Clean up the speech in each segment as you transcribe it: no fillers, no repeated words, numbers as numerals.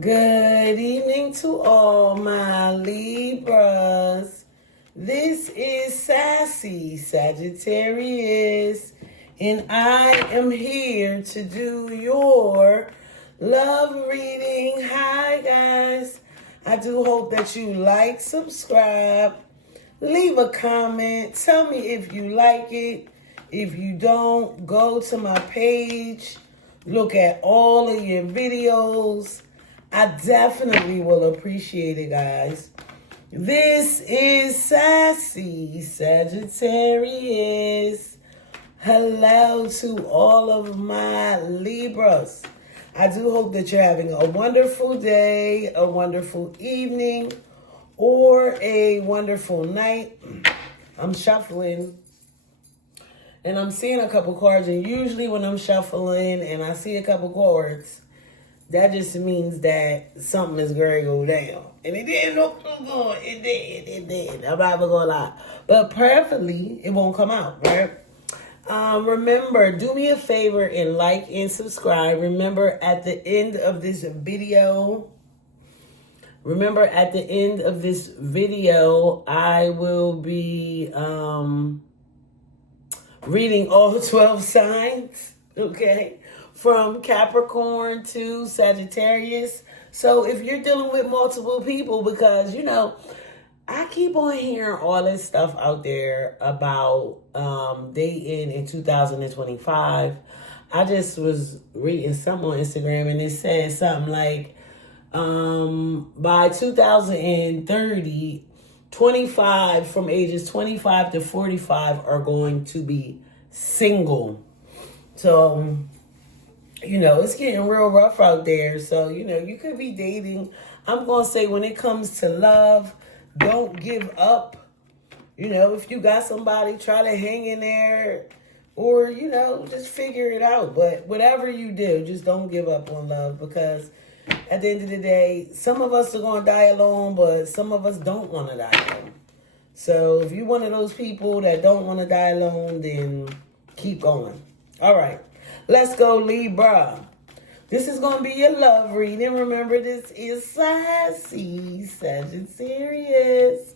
Good evening to all my Libras. This is Sassy Sagittarius, and I am here to do your love reading. Hi, guys. I do hope that you like, subscribe, leave a comment. Tell me if you like it. If you don't, go to my page. Look at all of your videos. I definitely will appreciate it, guys. This is Sassy Sagittarius. Hello to all of my Libras. I do hope that you're having a wonderful day, a wonderful evening, or a wonderful night. I'm shuffling and I'm seeing a couple cards, and usually when I'm shuffling and I see a couple cards, that just means that something is going to go down. And it didn't look too good. It did. I'm not even going to lie. But prayerfully, it won't come out, right? Remember, do me a favor and like and subscribe. Remember, at the end of this video, I will be reading all 12 signs, okay? From Capricorn to Sagittarius. So if you're dealing with multiple people, because, I keep on hearing all this stuff out there about dating in 2025. I just was reading something on Instagram, and it said something like, by 2030, 25 from ages 25 to 45 are going to be single. So, it's getting real rough out there. So, you could be dating. I'm going to say, when it comes to love, don't give up. If you got somebody, try to hang in there, or, just figure it out. But whatever you do, just don't give up on love, because at the end of the day, some of us are going to die alone, but some of us don't want to die alone. So if you're one of those people that don't want to die alone, then keep going. All right. Let's go, Libra. This is going to be your love reading. Remember, this is Sassy Sagittarius.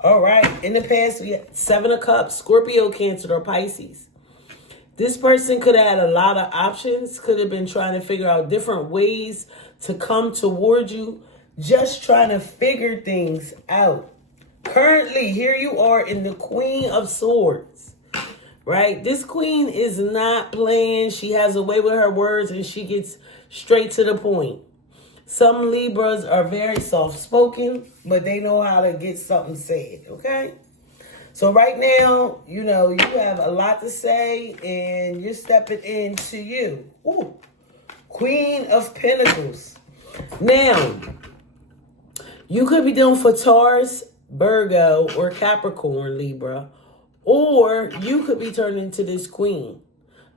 All right. In the past, we had 7 of Cups, Scorpio, Cancer, or Pisces. This person could have had a lot of options, could have been trying to figure out different ways to come toward you, just trying to figure things out. Currently, here you are in the Queen of Swords, right? This queen is not playing. She has a way with her words, and she gets straight to the point. Some Libras are very soft-spoken, but they know how to get something said, okay? So right now, you have a lot to say, and you're stepping into you. Ooh, Queen of Pentacles. Now, you could be dealing for Taurus, Virgo, or Capricorn, Libra, or you could be turned into this Queen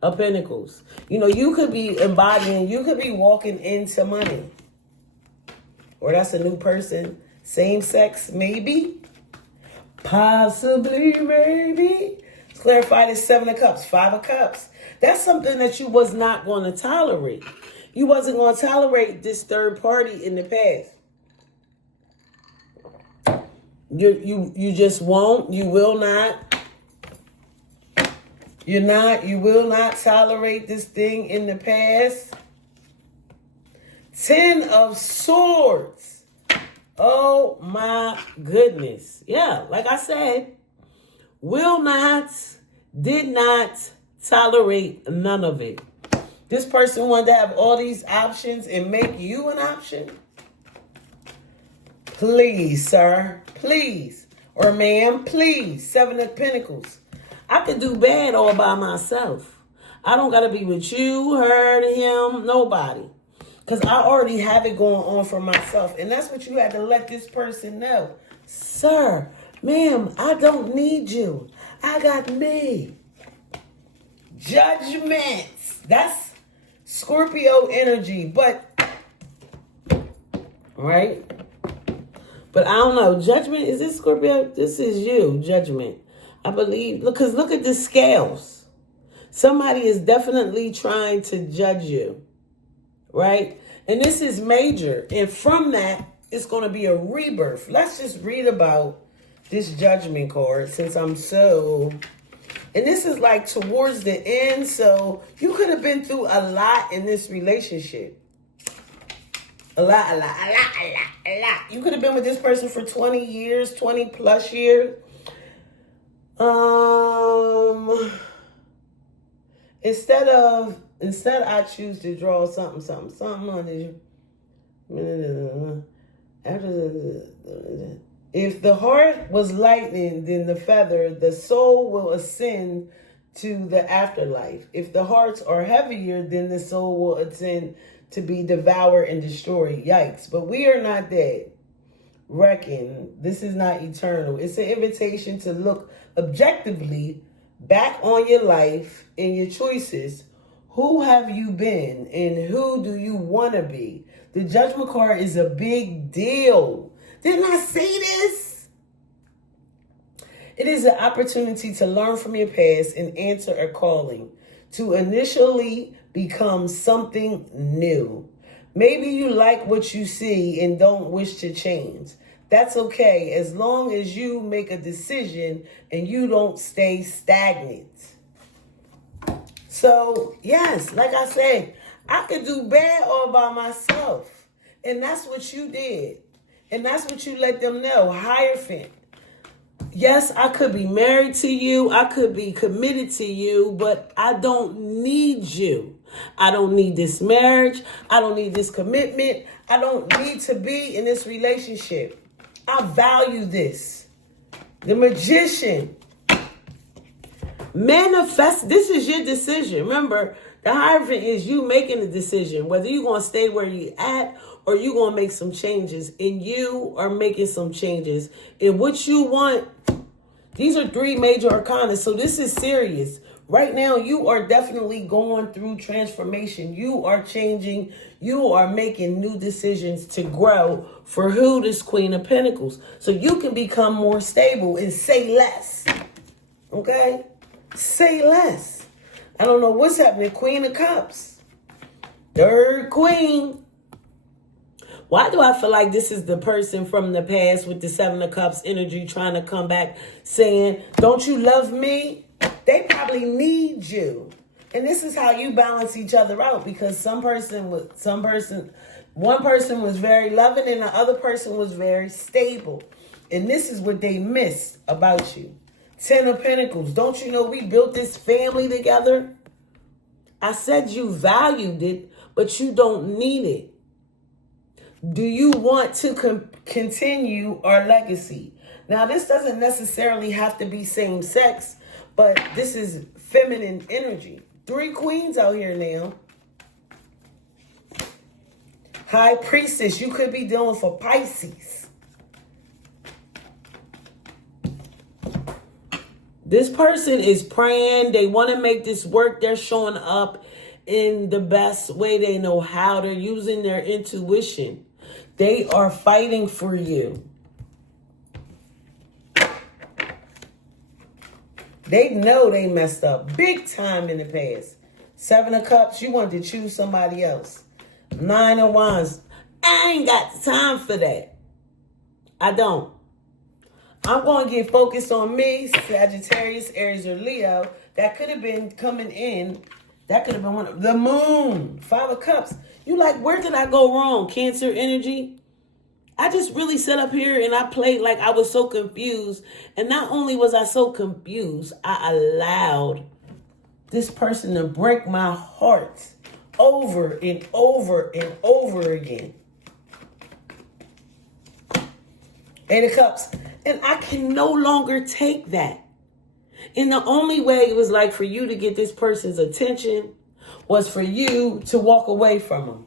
of Pentacles. You could be embodying, you could be walking into money. Or that's a new person. Same sex, maybe. Possibly, maybe. Let's clarify this 7 of Cups, 5 of Cups. That's something that you was not going to tolerate. You wasn't going to tolerate this third party in the past. You just won't. You will not. You will not tolerate this thing in the past. 10 of Swords. Oh my goodness. Yeah, like I said, will not, did not tolerate none of it. This person wanted to have all these options and make you an option. Please, sir. Please. Or ma'am, please. 7 of Pentacles. I could do bad all by myself. I don't got to be with you, her, him, nobody. Because I already have it going on for myself. And that's what you had to let this person know. Sir, ma'am, I don't need you. I got me. Judgments. That's Scorpio energy. But, right? But I don't know. Judgment, is this Scorpio? This is you, Judgment. I believe, because look at the scales. Somebody is definitely trying to judge you, right? And this is major. And from that, it's going to be a rebirth. Let's just read about this Judgment card since I'm so... And this is like towards the end. So you could have been through a lot in this relationship. A lot. You could have been with this person for 20 years, 20 plus years. Instead I choose to draw something on this. If the heart was lightning, then the feather, the soul will ascend to the afterlife. If the hearts are heavier, then the soul will ascend to be devoured and destroyed. Yikes. But we are not dead. Reckon. This is not eternal. It's an invitation to look objectively back on your life and your choices. Who have you been and who do you want to be? The Judgment card is a big deal. Didn't I say this? It is an opportunity to learn from your past and answer a calling, to initially become something new. Maybe you like what you see and don't wish to change. That's okay, as long as you make a decision and you don't stay stagnant. So, yes, like I said, I could do bad all by myself. And that's what you did. And that's what you let them know. Hierophant. Yes, I could be married to you. I could be committed to you, but I don't need you. I don't need this marriage. I don't need this commitment. I don't need to be in this relationship. I value this. The Magician. Manifest. This is your decision. Remember, the Hierophant is you making a decision, whether you're going to stay where you're at or you're going to make some changes. And you are making some changes. And what you want, these are 3 major arcana. So this is serious. Right now, you are definitely going through transformation. You are changing. You are making new decisions to grow for who? This Queen of Pentacles. So you can become more stable and say less. Okay? Say less. I don't know what's happening. Queen of Cups. 3rd Queen. Why do I feel like this is the person from the past with the 7 of Cups energy trying to come back saying, don't you love me? They probably need you. And this is how you balance each other out, because one person was very loving and the other person was very stable. And this is what they missed about you. 10 of Pentacles. Don't you know we built this family together? I said you valued it, but you don't need it. Do you want to continue our legacy? Now, this doesn't necessarily have to be same sex, but this is feminine energy. 3 queens out here now. High Priestess. You could be dealing for Pisces. This person is praying. They want to make this work. They're showing up in the best way they know how. They're using their intuition. They are fighting for you. They know they messed up big time in the past. 7 of Cups, you wanted to choose somebody else. 9 of Wands, I ain't got time for that. I don't. I'm going to get focused on me, Sagittarius, Aries, or Leo. That could have been coming in. That could have been one of the Moon. 5 of Cups. You like, where did I go wrong? Cancer energy. I just really sat up here and I played like I was so confused. And not only was I so confused, I allowed this person to break my heart over and over and over again. 8 of Cups. And I can no longer take that. And the only way it was like for you to get this person's attention was for you to walk away from them.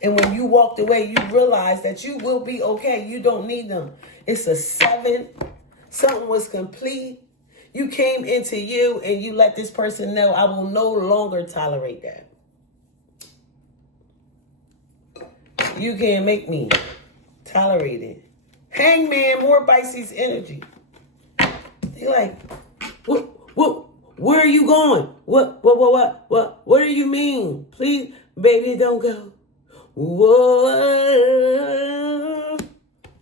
And when you walked away, you realized that you will be okay. You don't need them. It's a 7. Something was complete. You came into you and you let this person know, I will no longer tolerate that. You can't make me tolerate it. Hangman, more Pisces energy. You're like, what, where are you going? What do you mean? Please, baby, don't go. Whoa.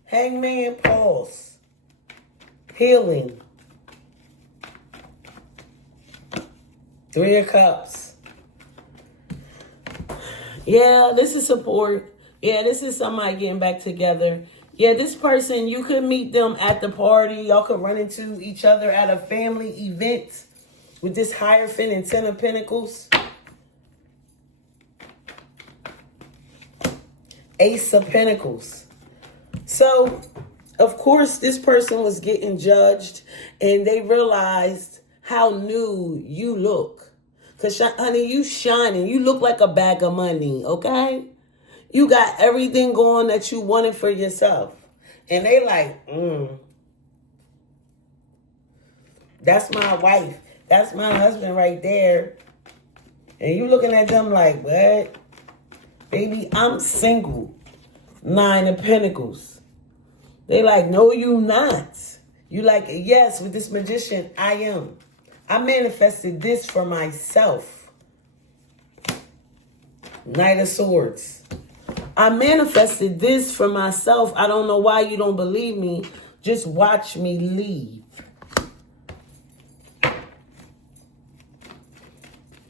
Hangman, pause. Healing. 3 of Cups. Yeah, this is support. Yeah, this is somebody getting back together. Yeah, this person, you could meet them at the party. Y'all could run into each other at a family event with this Hierophant and 10 of Pentacles. Ace of Pentacles. So, of course, this person was getting judged and they realized how new you look. Because, honey, you shining. You look like a bag of money, okay? You got everything going that you wanted for yourself. And they like, that's my wife. That's my husband right there. And you looking at them like, what? Baby, I'm single. 9 of Pentacles. They like, no, you not. You like, yes, with this Magician, I am. I manifested this for myself. Knight of Swords. I manifested this for myself. I don't know why you don't believe me. Just watch me leave.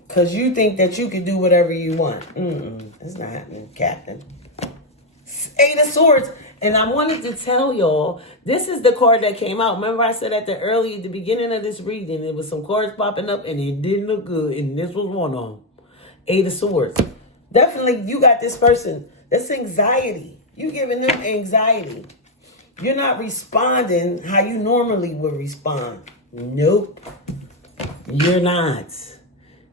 Because you think that you can do whatever you want. It's not happening, Captain. 8 of Swords. And I wanted to tell y'all, this is the card that came out. Remember I said at the beginning of this reading, there was some cards popping up and it didn't look good. And this was one of them. 8 of Swords. Definitely, you got this person. That's anxiety. You giving them anxiety. You're not responding how you normally would respond. Nope. You're not.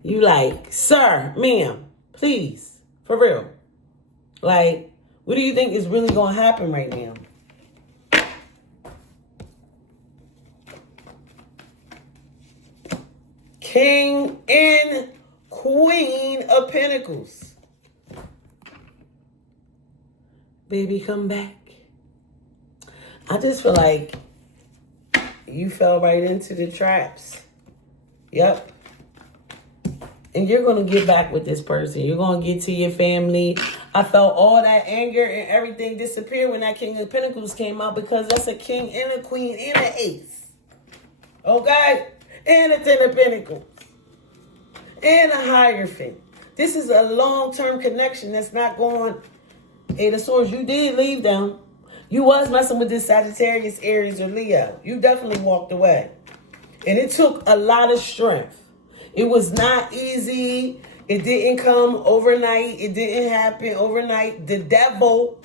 You like, sir, ma'am, please, for real. Like, what do you think is really going to happen right now? King and Queen of Pentacles. Baby, come back. I just feel like you fell right into the traps. Yep. And you're going to get back with this person. You're going to get to your family. I felt all that anger and everything disappear when that King of Pentacles came out because that's a king and a queen and an ace. Okay? And a 10 of Pentacles. And a Hierophant. This is a long-term connection that's not going... 8 of Swords. You did leave them. You was messing with this Sagittarius, Aries, or Leo. You definitely walked away. And it took a lot of strength. It was not easy. It didn't come overnight. It didn't happen overnight. The devil.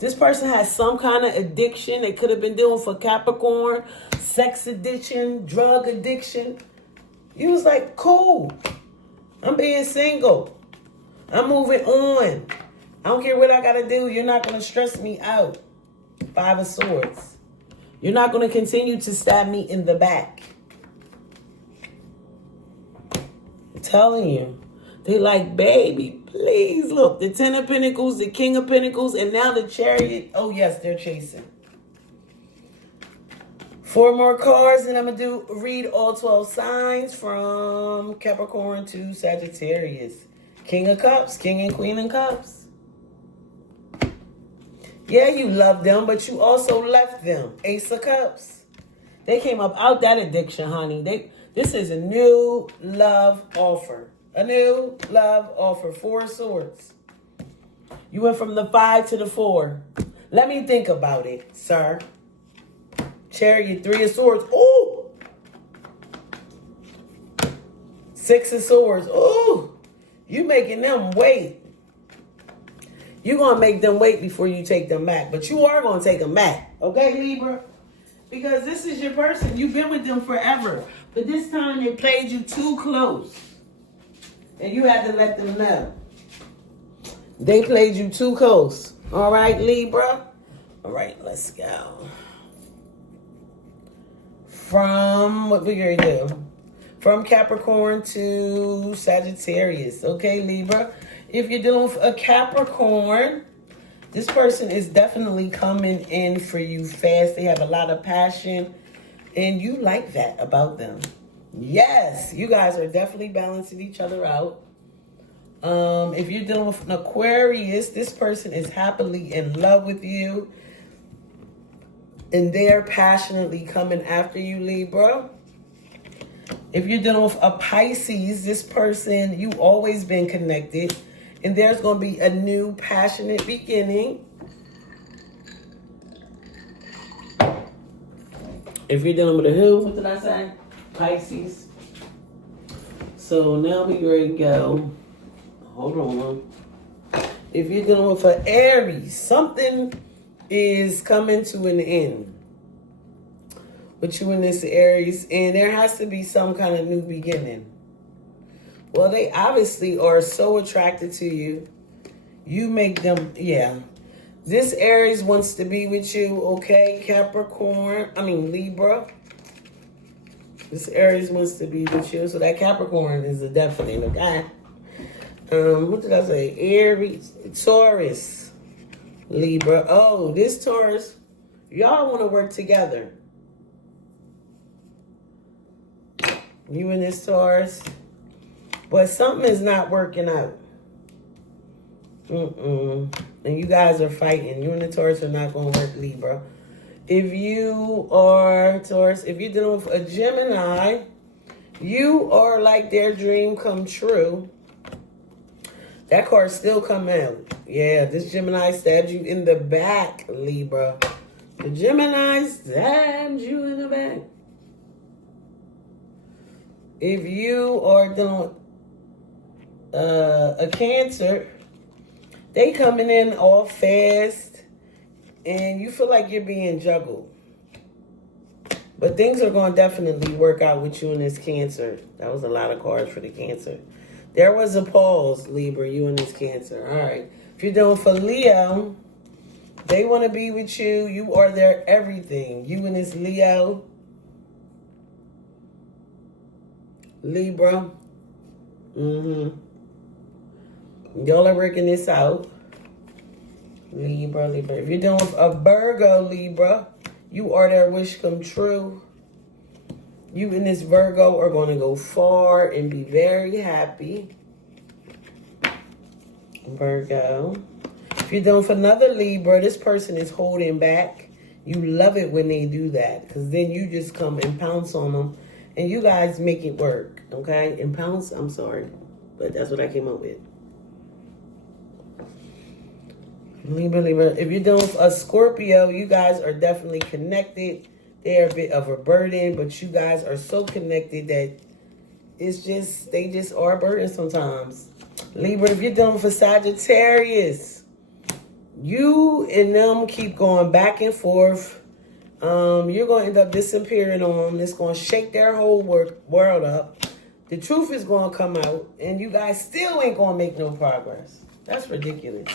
This person has some kind of addiction. They could have been dealing for Capricorn. Sex addiction. Drug addiction. You was like, cool. I'm being single. I'm moving on. I don't care what I got to do. You're not going to stress me out. 5 of Swords. You're not going to continue to stab me in the back. I'm telling you. They like, baby, please. Look, the 10 of Pentacles, the King of Pentacles, and now the Chariot. Oh, yes, they're chasing. 4 more cards, and I'm going to read all 12 signs from Capricorn to Sagittarius. King of Cups, King and Queen of Cups. Yeah, you love them, but you also left them. Ace of Cups. They came up out that addiction, honey. This is a new love offer. A new love offer. 4 of Swords. You went from the 5 to the 4. Let me think about it, sir. Chariot, 3 of Swords. Ooh! 6 of Swords. Ooh! You making them wait. You're going to make them wait before you take them back. But you are going to take them back. Okay, Libra? Because this is your person. You've been with them forever. But this time they played you too close. And you had to let them know. They played you too close. All right, Libra? All right, let's go. From, what we going to do? From Capricorn to Sagittarius. Okay, Libra? If you're dealing with a Capricorn, this person is definitely coming in for you fast. They have a lot of passion, and you like that about them. Yes, you guys are definitely balancing each other out. If you're dealing with an Aquarius, this person is happily in love with you. And they're passionately coming after you, Libra. If you're dealing with a Pisces, this person, you've always been connected. And there's going to be a new passionate beginning. If you're dealing with a who, what did I say? Pisces. So now we ready to go. Hold on. If you're dealing with an Aries, something is coming to an end with you in this Aries, and there has to be some kind of new beginning. Well, they obviously are so attracted to you. You make them, yeah. This Aries wants to be with you, okay? Libra. This Aries wants to be with you. So that Capricorn is a definite, okay? What did I say? Aries, Taurus, Libra. Oh, this Taurus, y'all want to work together. You and this Taurus. But something is not working out. And you guys are fighting. You and the Taurus are not going to work, Libra. If you are Taurus, if you're dealing with a Gemini, you are like their dream come true. That card still come out. Yeah, this Gemini stabbed you in the back, Libra. The Gemini stabbed you in the back. If you are dealing with a Cancer, they coming in all fast, and you feel like you're being juggled. But things are going to definitely work out with you and this Cancer. That was a lot of cards for the Cancer. There was a pause, Libra, you and this Cancer. All right. If you're doing for Leo, they want to be with you. You are their everything. You and this Leo. Libra. Y'all are working this out. Libra. If you're dealing with a Virgo, Libra, you are their wish come true. You and this Virgo are going to go far and be very happy. Virgo. If you're dealing with another Libra, this person is holding back. You love it when they do that, because then you just come and pounce on them. And you guys make it work, okay? And pounce, I'm sorry, but that's what I came up with. Libra. If you're dealing with a Scorpio, you guys are definitely connected. They're a bit of a burden, but you guys are so connected that they just are a burden sometimes. Libra, if you're dealing with a Sagittarius, you and them keep going back and forth. You're going to end up disappearing on them. It's going to shake their whole world up. The truth is going to come out, and you guys still ain't going to make no progress. That's ridiculous.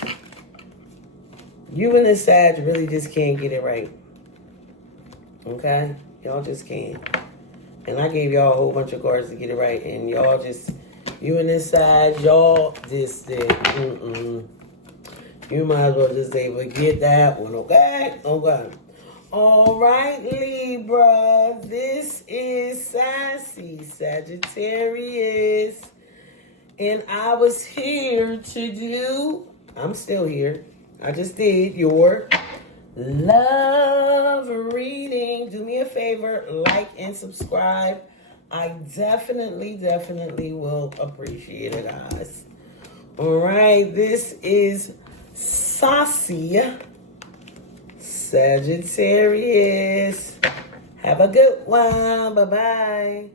You and the Sag really just can't get it right. Okay? Y'all just can't. And I gave y'all a whole bunch of cards to get it right, and y'all just, you and this Sag, y'all just did, You might as well just say, forget that one, okay? Okay. All right, Libra, this is Sassy Sagittarius, and I was here to do, I'm still here, I just did your love reading. Do me a favor, like and subscribe. I definitely will appreciate it, guys. All right, this is Sassy Sagittarius. Have a good one. Bye-bye.